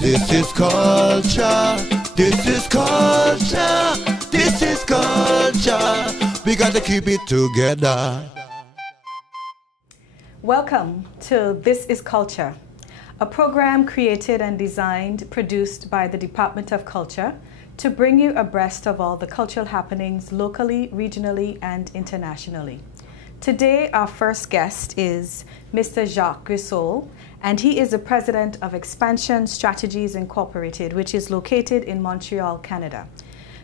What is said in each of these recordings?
This is culture. This is culture. This is culture. We got to keep it together. Welcome to This is Culture, a program created and designed, produced by the Department of Culture to bring you abreast of all the cultural happenings locally, regionally, and internationally. Today, our first guest is Mr. Jacques Grysole, and he is the president of Expansion Strategies Incorporated, which is located in Montreal, Canada.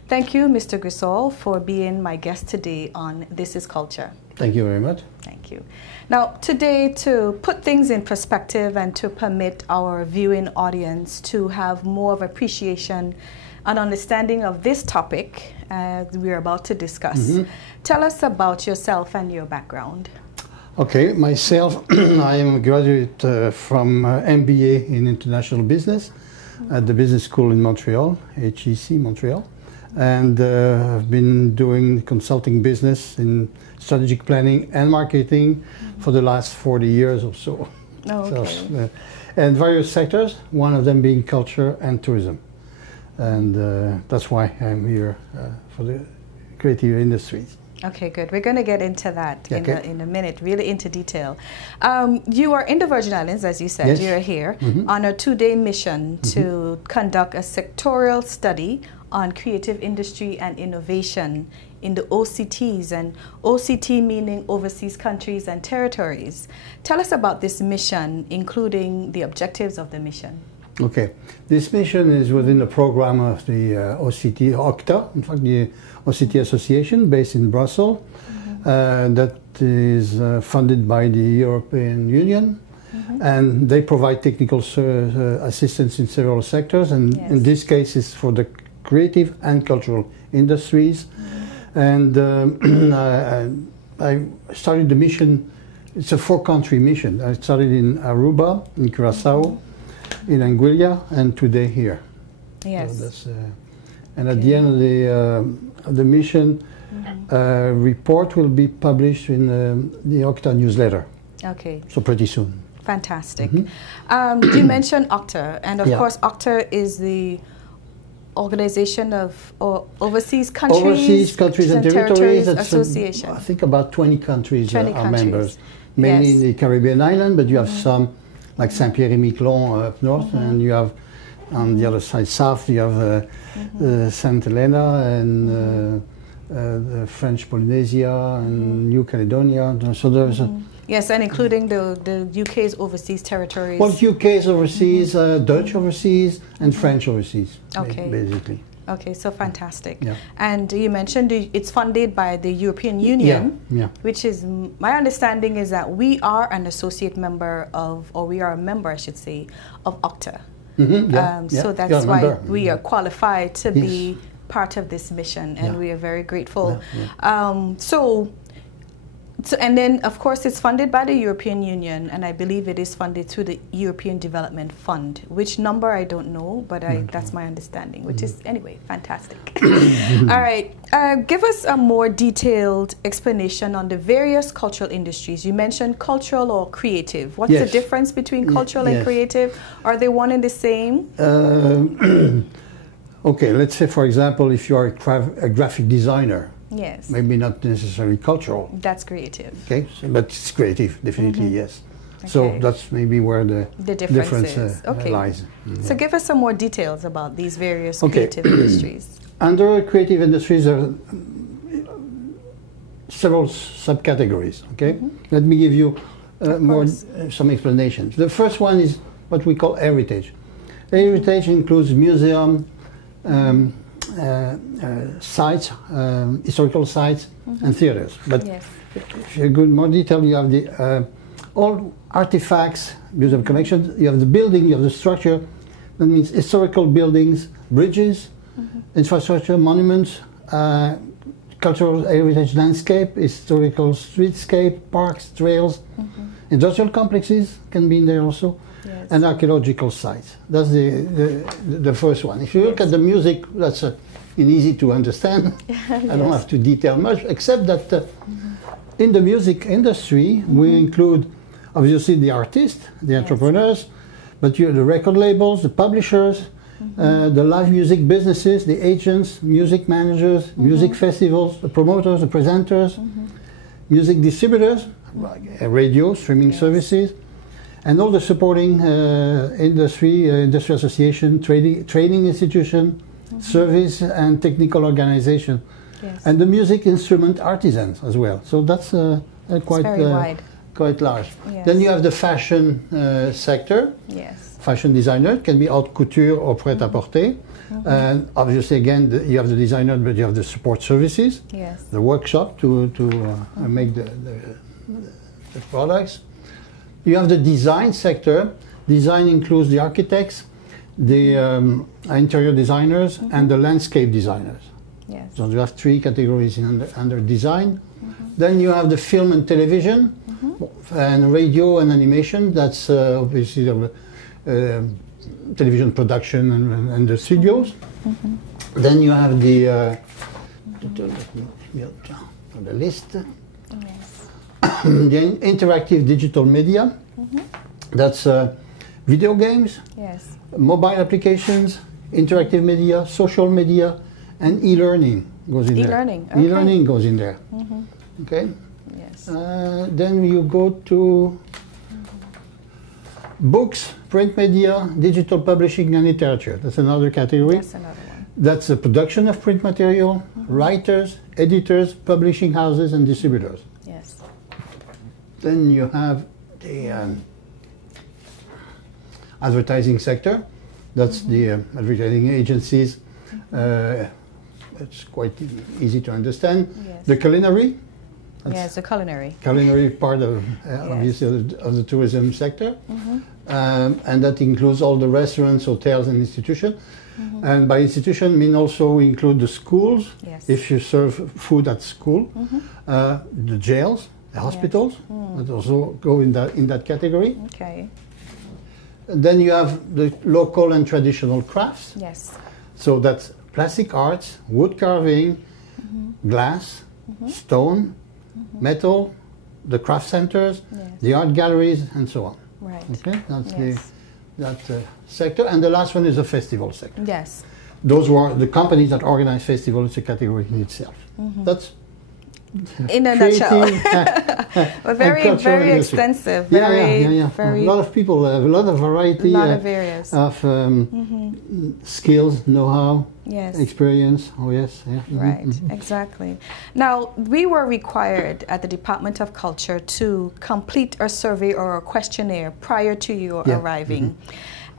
Thank you, Mr. Grysole, for being my guest today on This is Culture. Thank you very much. Thank you. Now, today, to put things in perspective and to permit our viewing audience to have more of appreciation and understanding of this topic we're about to discuss, tell us about yourself and your background. Okay, myself, I am a graduate from MBA in International Business at the Business School in Montreal, HEC Montreal. And I've been doing consulting business in strategic planning and marketing for the last 40 years or so. Oh, okay. So, and various sectors, one of them being culture and tourism. And that's why I'm here for the creative industries. Okay, good. We're going to get into that in a minute, really into detail. You are in the Virgin Islands, as you said. Yes. You're here on a 2-day mission to conduct a sectorial study on creative industry and innovation in the OCTs, and OCT meaning overseas countries and territories. Tell us about this mission, including the objectives of the mission. Okay, this mission is within the program of the OCT, OCTA, in fact the OCT Association based in Brussels, that is funded by the European Union, and they provide technical assistance in several sectors, and in this case it's for the creative and cultural industries. And I started the mission, it's a 4-country mission. I started in Aruba, in Curaçao, in Anguilla, and today here. Yes. So that's, and at the end of the mission, report will be published in the OCTA newsletter. Okay. So pretty soon. Fantastic. You mentioned OCTA, and of course OCTA is the Organization of Overseas Countries and Territories Association. I think about 20 countries are members, Yes. mainly in the Caribbean island, but you have some like Saint-Pierre-et-Miquelon up north, and you have on the other side south, you have Saint Helena and the French Polynesia and New Caledonia. So there's yes, and including the UK's overseas territories. well, UK's overseas, Dutch overseas, and French overseas, basically. Okay, so fantastic. Yeah. And you mentioned it's funded by the European Union, which is, my understanding is that we are an associate member of, or we are a member, I should say, of OCTA. So that's why we are qualified to be part of this mission, and we are very grateful. So, and then, of course, it's funded by the European Union, and I believe it is funded through the European Development Fund. Which number, I don't know, but that's my understanding, which is, anyway, fantastic. All right. Give us a more detailed explanation on the various cultural industries. You mentioned cultural or creative. What's the difference between cultural and creative? Are they one and the same? Okay, let's say, for example, if you are a graphic designer, yes, maybe not necessarily cultural. That's creative. Okay, so, but it's creative, definitely, yes. Okay. So that's maybe where the difference lies. So give us some more details about these various creative industries. Under creative industries, there are several subcategories. Okay, let me give you some explanations. The first one is what we call heritage. Heritage includes museum, sites, historical sites, and theaters. But if you go in more detail, you have the all artifacts, museum collections. You have the building, you have the structure. That means historical buildings, bridges, infrastructure, monuments, cultural heritage landscape, historical streetscape, parks, trails, industrial complexes can be in there also. Yes. And archaeological sites. That's the first one. If you look at the music, that's easy to understand. I don't have to detail much, except that in the music industry, we include obviously the artists, the entrepreneurs, But you have the record labels, the publishers, the live music businesses, the agents, music managers, music festivals, the promoters, the presenters, music distributors, like radio, streaming services, and all the supporting industry association, training institution, service and technical organization, and the music instrument artisans as well. So that's quite wide. Quite large. Yes. Then you have the fashion sector. Yes. Fashion designer can be haute couture or prêt-à-porter. And obviously, again, you have the designer, but you have the support services, the workshop to make the products. You have the design sector. Design includes the architects, the interior designers, and the landscape designers. Yes. So you have three categories under design. Then you have the film and television, and radio and animation. That's obviously the television production and the studios. Then you have the list. The interactive digital media. That's video games, mobile applications, interactive media, social media, and e-learning goes in there. E-learning. Okay. E-learning goes in there. Okay. Yes. Then you go to books, print media, digital publishing, and literature. That's another category. That's another one. That's the production of print material, writers, editors, publishing houses, and distributors. Yes. Then you have the advertising sector. That's the advertising agencies. It's quite easy to understand. Yes. The culinary. Yes, the culinary. Culinary part of obviously of the tourism sector, and that includes all the restaurants, hotels, and institutions. And by institution, mean also include the schools. Yes. If you serve food at school, the jails, the hospitals, that also go in that category. Okay. And then you have the local and traditional crafts. Yes. So that's plastic arts, wood carving, glass, stone, metal, the craft centers, the art galleries, and so on. Right. Okay, that's that sector. And the last one is the festival sector. Yes. Those were the companies that organize festivals. It's a category in itself. That's in a nutshell. But very extensive. Very. A lot of people have a lot of variety. A lot of areas. Of skills, know-how, experience. Oh yes. Yeah. Right, exactly. Now, we were required at the Department of Culture to complete a survey or a questionnaire prior to your arriving.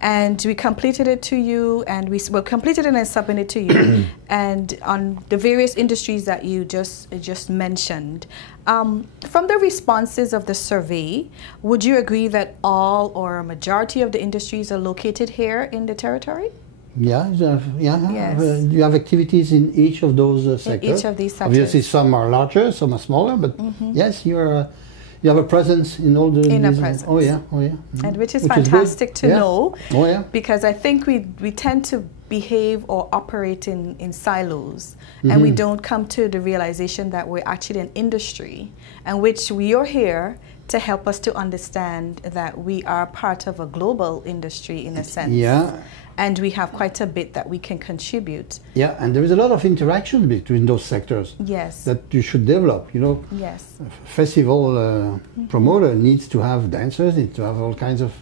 And we completed it to you, and we completed it and submitted it to you, and on the various industries that you just mentioned. From the responses of the survey, would you agree that all or a majority of the industries are located here in the territory? Yeah, Yes. You have activities in each of those sectors. In each of these sectors. Obviously, some are larger, some are smaller, but yes, you have a presence in all the... Oh yeah. And which is fantastic to know. Oh yeah. Because I think we tend to behave or operate in silos, and we don't come to the realization that we're actually an industry, and which we are here to help us to understand that we are part of a global industry in a sense. Yeah. And we have quite a bit that we can contribute. Yeah, and there is a lot of interaction between those sectors. Yes. That you should develop, Yes. A festival promoter needs to have dancers, needs to have all kinds of,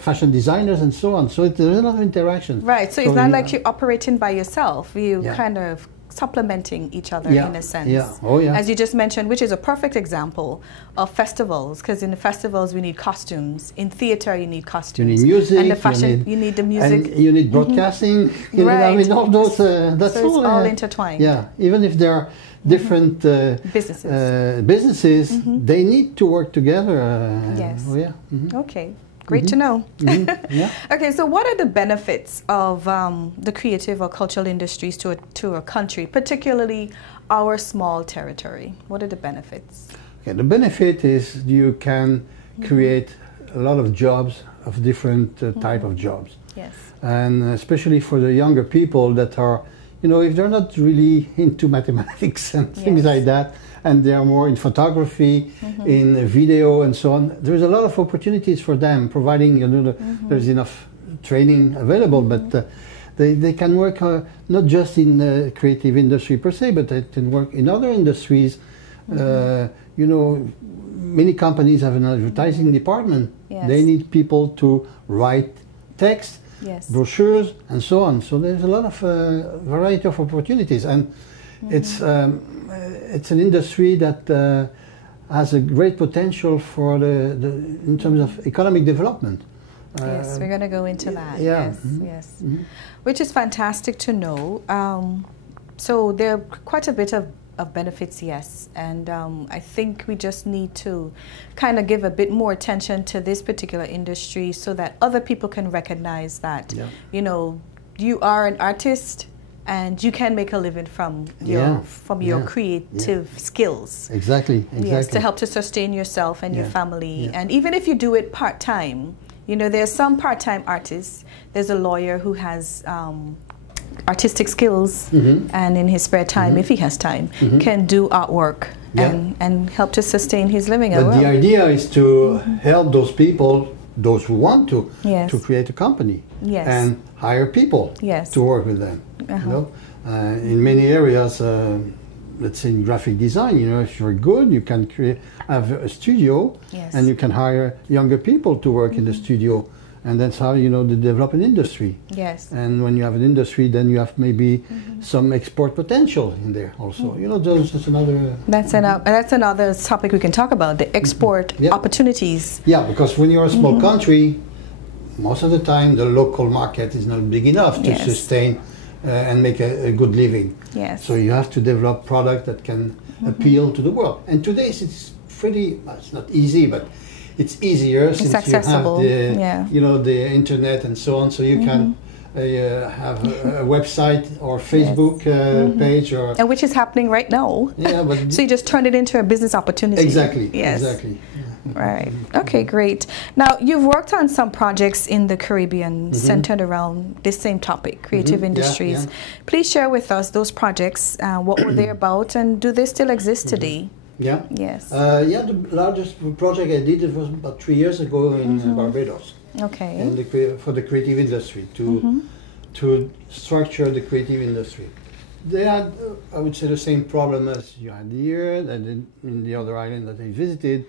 fashion designers and so on. So there's a lot of interaction. Right, so it's not like you're operating by yourself. You kind of supplementing each other in a sense. Yeah. Oh, yeah. As you just mentioned, which is a perfect example of festivals, because in the festivals we need costumes. In theater you need costumes. You need music. And the fashion, you need the music. And you need broadcasting. Right. All those, that's so it's all intertwined. Yeah, even if there are different businesses, they need to work together. Yes. Oh, yeah. Okay. Great to know. Yeah. Okay, so what are the benefits of the creative or cultural industries to a country, particularly our small territory? What are the benefits? Okay, the benefit is you can create a lot of jobs, of different type of jobs. Yes. And especially for the younger people that are, if they're not really into mathematics and things like that, and they are more in photography, in video and so on. There's a lot of opportunities for them, providing there's enough training available, but they can work not just in the creative industry per se, but they can work in other industries. Many companies have an advertising department. Yes. They need people to write text, brochures, and so on. So there's a lot of variety of opportunities, and it's an industry that has a great potential for in terms of economic development. Yes, we're going to go into that. Yeah. Yes. Which is fantastic to know. So there are quite a bit of benefits, yes, and I think we just need to kind of give a bit more attention to this particular industry so that other people can recognize that, you are an artist and you can make a living from your creative skills. Exactly. Yes, to help to sustain yourself and your family. And even if you do it part-time, there's some part-time artists. There's a lawyer who has artistic skills, and in his spare time, if he has time, can do artwork and help to sustain his living as well. But the idea is to help those people, those who want to create a company and hire people to work with them. In many areas, let's say in graphic design, if you're good, you can have a studio, and you can hire younger people to work in the studio. And that's how they develop an industry. Yes. And when you have an industry, then you have maybe some export potential in there also. That's another. That's another topic we can talk about, the export opportunities. Yeah, because when you're a small country, most of the time the local market is not big enough to sustain and make a good living. Yes. So you have to develop product that can appeal to the world. And today it's pretty. It's not easy, but it's easier since accessible. You have the internet and so on, so you can have a website or Facebook page, and which is happening right now. So you just turn it into a business opportunity. Exactly. Yes. Exactly. Right. Okay, great. Now, you've worked on some projects in the Caribbean centered around this same topic, creative industries. Please share with us those projects. What were they about, and do they still exist today? Yeah. Yes. The largest project I did was about 3 years ago in Barbados. Okay. And for the creative industry to structure the creative industry. They had, I would say, the same problem as you had here and in the other island that I visited.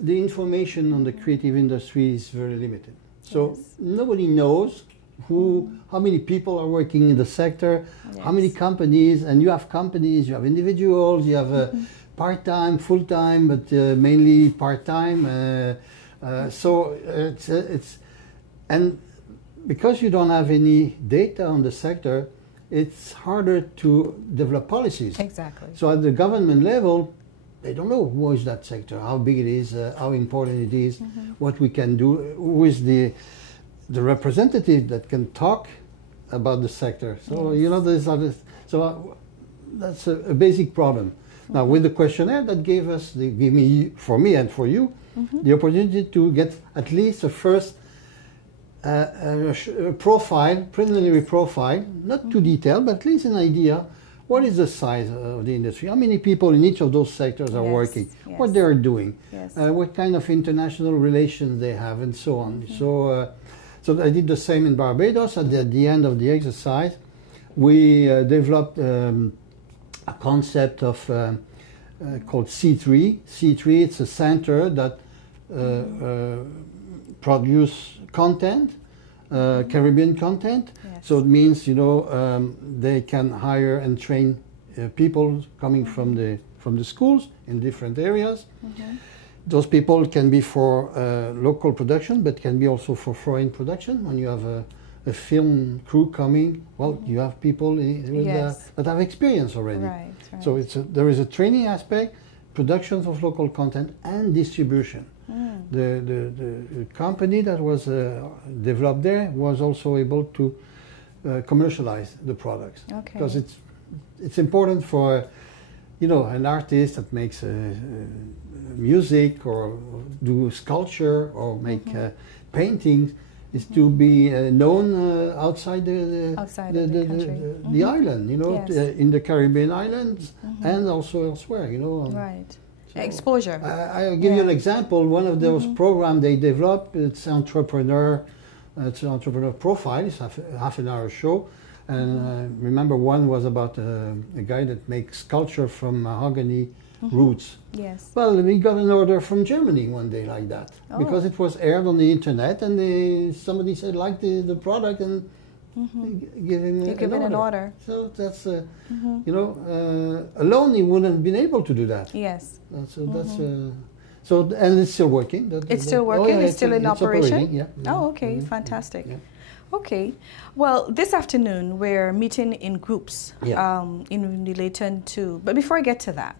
The information on the creative industry is very limited. So nobody knows how many people are working in the sector, how many companies, and you have companies, you have individuals, you have part-time, full-time, but mainly part-time. So and because you don't have any data on the sector, it's harder to develop policies. Exactly. So at the government level, they don't know who is that sector, how big it is, how important it is, what we can do, who is the representative that can talk about the sector. So there's others. So that's a basic problem. Now with the questionnaire that gave me for me and for you the opportunity to get at least a first profile, preliminary profile, not too detailed, but at least an idea. What is the size of the industry? How many people in each of those sectors are working? What they are doing? What kind of international relations they have, and so on. So I did the same in Barbados. At the end of the exercise, we developed a concept of called C3. C3, it's a center that produce content, Caribbean content. So it means they can hire and train people coming from the schools in different areas. Those people can be for local production, but can be also for foreign production. When you have a film crew coming, well, you have people that have experience already. Right. So there is a training aspect, production of local content, and distribution. The company that was developed there was also able to commercialize the products, because it's important for an artist that makes music or do sculpture or make paintings. is to be known outside the island, you know, Yes. in the Caribbean islands and also elsewhere, you know. Right. So Exposure. I'll give you an example. One of those programs they developed, it's entrepreneur profile. It's half an hour show. And remember, one was about a guy that makes sculpture from mahogany roots. Yes. Well, we got an order from Germany one day like that because it was aired on the internet, and somebody said like the product and give him an order. So that's you know, alone he wouldn't have been able to do that. Yes. So that's so, and it's still working. It's still working. It's still in operation. Operating, yeah. Oh, okay, fantastic. Yeah. Okay, well, this afternoon we're meeting in groups in relation to, but before I get to that,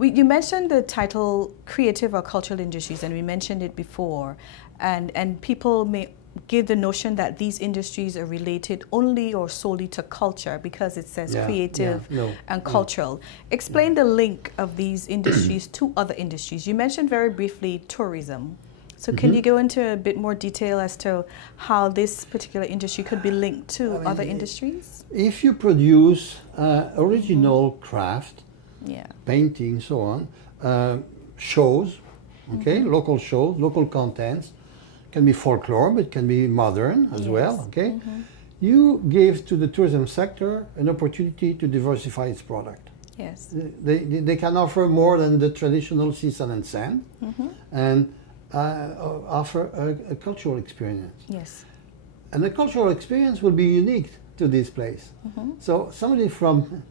you mentioned the title creative or cultural industries, and we mentioned it before, and people may give the notion that these industries are related only or solely to culture because it says creative and cultural. Explain the link of these industries to other industries. You mentioned very briefly tourism. So can you go into a bit more detail as to how this particular industry could be linked to other industries? If you produce original craft, painting, so on, shows, local shows, local contents, can be folklore, but it can be modern as well, you give to the tourism sector an opportunity to diversify its product. Yes. They can offer more than the traditional sea, sun and sand, and offer a cultural experience. Yes. And the cultural experience will be unique to this place. So somebody from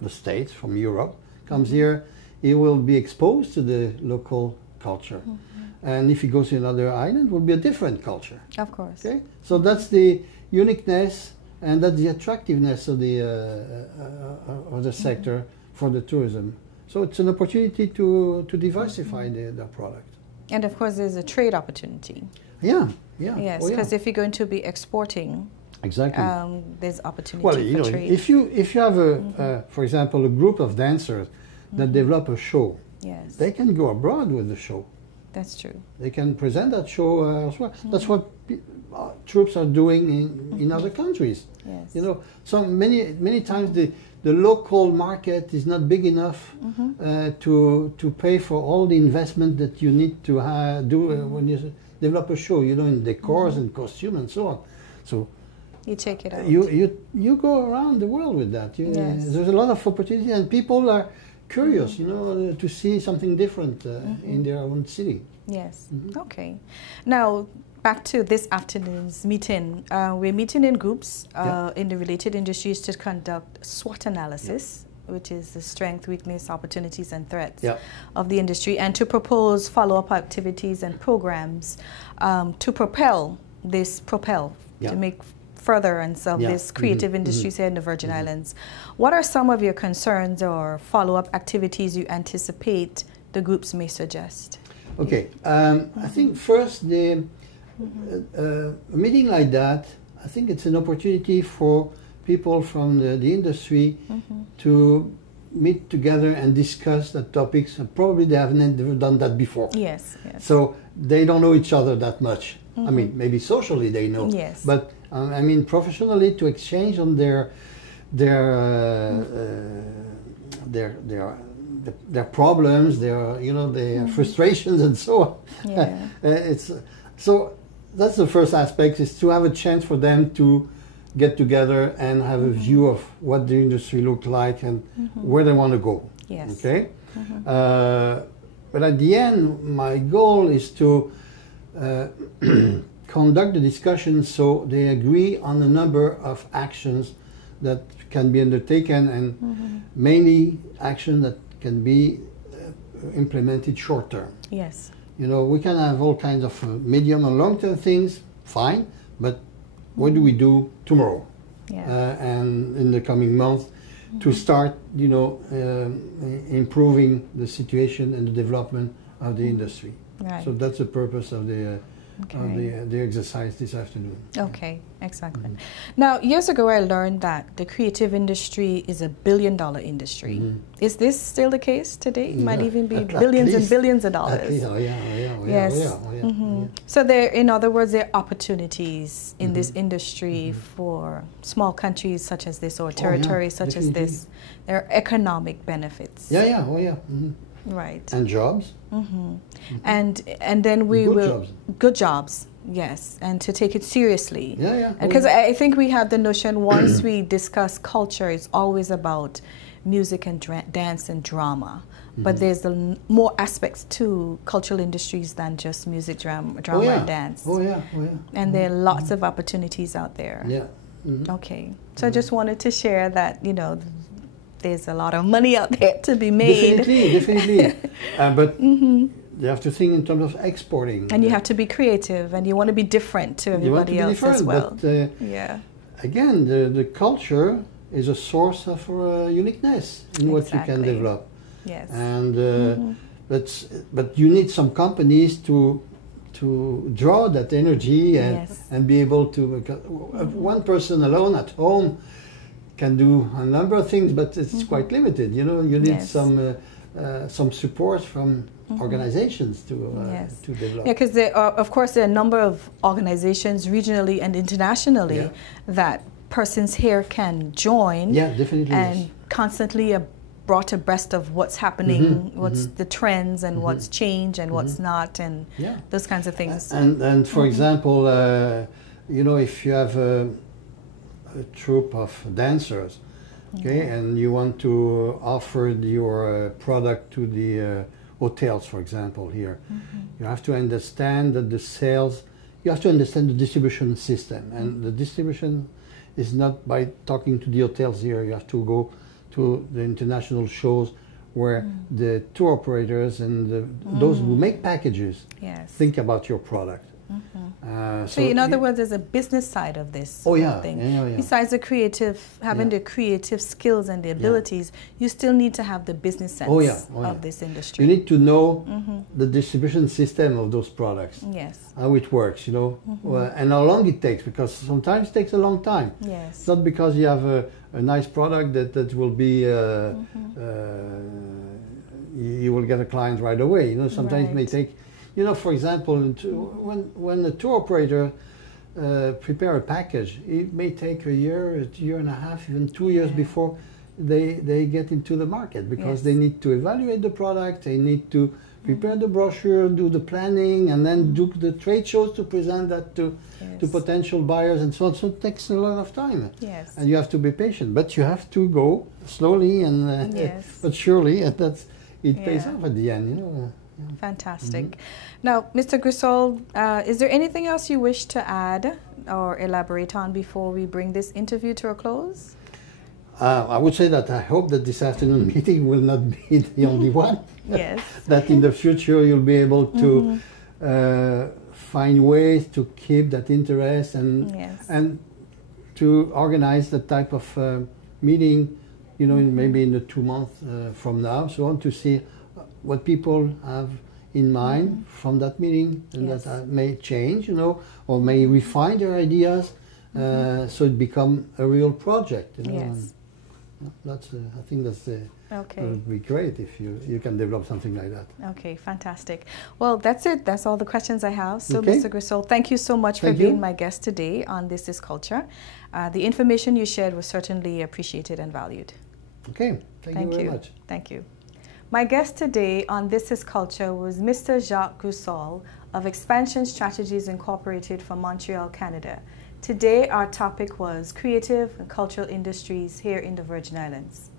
the States, from Europe, comes here, he will be exposed to the local culture. And if he goes to another island, it will be a different culture. Of course. Okay? So that's the uniqueness and that's the attractiveness of the sector for the tourism. So it's an opportunity to diversify the product. And of course, there's a trade opportunity. Yeah. Yes, because if you're going to be exporting, there's opportunity for trade. If you have for example, a group of dancers that develop a show, they can go abroad with the show. That's true. They can present that show elsewhere. That's what troops are doing in other countries. Yes. You know, so many times the local market is not big enough to pay for all the investment that you need to do when you develop a show. You know, in decors and costume and so on. So you check it out. You go around the world with that. There's a lot of opportunity, and people are curious, you know, to see something different in their own city. Yes. Okay. Now, back to this afternoon's meeting. We're meeting in groups in the related industries to conduct SWOT analysis, which is the strength, weakness, opportunities, and threats of the industry, and to propose follow-up activities and programs to to make furtherance of this creative industries here in the Virgin Islands. What are some of your concerns or follow-up activities you anticipate the groups may suggest? Okay, I think first a meeting like that, I think it's an opportunity for people from the industry to meet together and discuss the topics. Probably they haven't never done that before. Yes. So they don't know each other that much. I mean, maybe socially they know. Yes. But I mean, professionally, to exchange on their problems, their frustrations and so on. So that's the first aspect, is to have a chance for them to get together and have a view of what the industry looks like and where they want to go. Yes. Okay. But at the end, my goal is to conduct the discussion so they agree on a number of actions that can be undertaken, and mainly action that can be implemented short term. Yes. You know, we can have all kinds of medium and long term things, fine, but what do we do tomorrow and in the coming months to start, you know, improving the situation and the development of the industry. Right. So that's the purpose of the the exercise this afternoon. Okay, exactly. Now, years ago I learned that the creative industry is a billion-dollar industry. Is this still the case today? It might even be billions and billions of dollars. Yes. So there, in other words, there are opportunities in this industry for small countries such as this or territories such as this. There are economic benefits. Right. And jobs. And then we will good jobs, yes, and to take it seriously. Because I think we have the notion once we discuss culture, it's always about music and dance and drama. But there's more aspects to cultural industries than just music, drama, and dance. And there are lots of opportunities out there. Okay. So I just wanted to share that, you know, there's a lot of money out there to be made. Definitely. But you have to think in terms of exporting. And you have to be creative, and you want to be different to everybody else as well. But again, the culture is a source of uniqueness in what you can develop. Yes. And but you need some companies to draw that energy and be able to. One person alone at home can do a number of things, but it's quite limited. You know, you need some support from organizations to develop. Yeah, because there are, of course, there are a number of organizations regionally and internationally that persons here can join. And constantly brought abreast of what's happening, what's the trends, and what's changed, and what's not, and those kinds of things. And for example, you know, if you have a troupe of dancers, and you want to offer your product to the hotels, for example, here, you have to understand that the sales, you have to understand the distribution system, and the distribution is not by talking to the hotels here. You have to go to the international shows where the tour operators and those who make packages think about your product. So in other words, there's a business side of this thing. Besides the creative, having the creative skills and the abilities, you still need to have the business sense of this industry. You need to know the distribution system of those products. How it works, you know, and how long it takes, because sometimes it takes a long time. It's not because you have a nice product that will be you will get a client right away. You know, sometimes it may take. You know, for example, when a tour operator prepare a package, it may take a year and a half, even 2 years before they get into the market, because they need to evaluate the product, they need to prepare the brochure, do the planning, and then do the trade shows to present that to potential buyers and so on. So it takes a lot of time. And you have to be patient, but you have to go slowly and but surely, and it pays off at the end, you know. Fantastic. Now, Mr. Grysole, is there anything else you wish to add or elaborate on before we bring this interview to a close? I would say that I hope that this afternoon meeting will not be the only one. That in the future you'll be able to find ways to keep that interest and to organize that type of meeting, you know, maybe in the 2 months from now, so on, to see what people have in mind from that meeting, and that may change, you know, or may refine their ideas, so it become a real project, you know. And that's I think that's that would be great if you can develop something like that. Okay, fantastic. Well, that's it. That's all the questions I have. So, Mr. Grysole, thank you so much for being my guest today on This Is Culture. The information you shared was certainly appreciated and valued. Okay, thank you very much. Thank you. My guest today on This Is Culture was Mr. Jacques Grysole of Expansion Strategies Incorporated from Montreal, Canada. Today our topic was creative and cultural industries here in the Virgin Islands.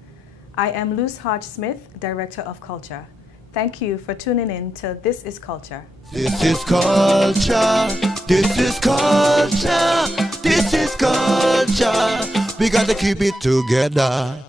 I am Luce Hodge Smith, Director of Culture. Thank you for tuning in to This Is Culture. This is culture, this is culture, this is culture. We got to keep it together.